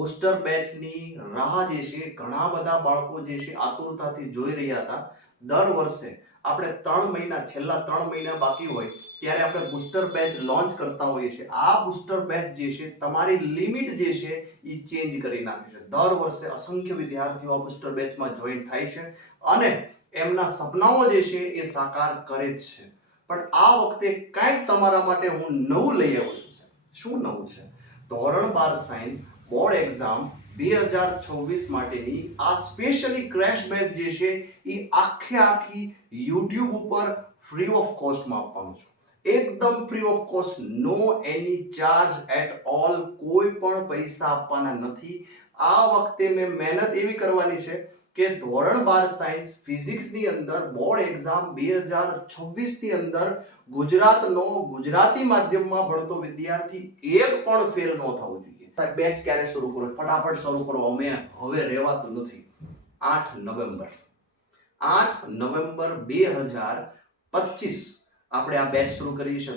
Booster બેચની રાહ જે છે ઘણા બધા બાળકો જે છે આતુરતાથી જોઈ રહ્યા હતા. દર વર્ષે આપણે 3 મહિના છેલ્લા 3 મહિના બાકી હોય ત્યારે આપણે બુસ્ટર બેચ લોન્ચ કરતા હોઈએ છીએ. આ બુસ્ટર બેચ જે છે તમારી લિમિટ જે છે એ ચેન્જ કરી નાખે છે. દર વર્ષે અસંખ્ય વિદ્યાર્થીઓ આ બુસ્ટર બેચમાં જોઈન થાય છે અને એમના સપનાઓ જે છે એ સાકાર કરે જ છે. પણ આ વખતે કંઈક તમારા માટે હું નવું લઈ આવ્યો છું. શું નવું છે? ધોરણ 12 સાયન્સ બોર્ડ એક્ઝામ 2026 માટેની આ સ્પેશિયલી ક્રેશ બેચ જે છે એ આખી YouTube ઉપર ફ્રી ઓફ કોસ્ટમાં આપવાનું છે. એકદમ free of cost, no any charge at all, કોઈ પણ પૈસા આપવાના નથી. આ વખતે મેં મહેનત એવી કરવાની છે કે ધોરણ 12 સાયન્સ ફિઝિક્સની અંદર બોર્ડ એક્ઝામ 2026 ની અંદર ગુજરાતનો ગુજરાતી માધ્યમમાં ભણતો વિદ્યાર્થી એક પણ ફેલ ન થવો જોઈએ. બેચ ક્યારે શરૂ કરો? ફટાફટ શરૂ કરો. અમે હવે રહેવાતું નથી. 8 નવેમ્બર 2025 આપણે આ બેચ શરૂ કરી છે.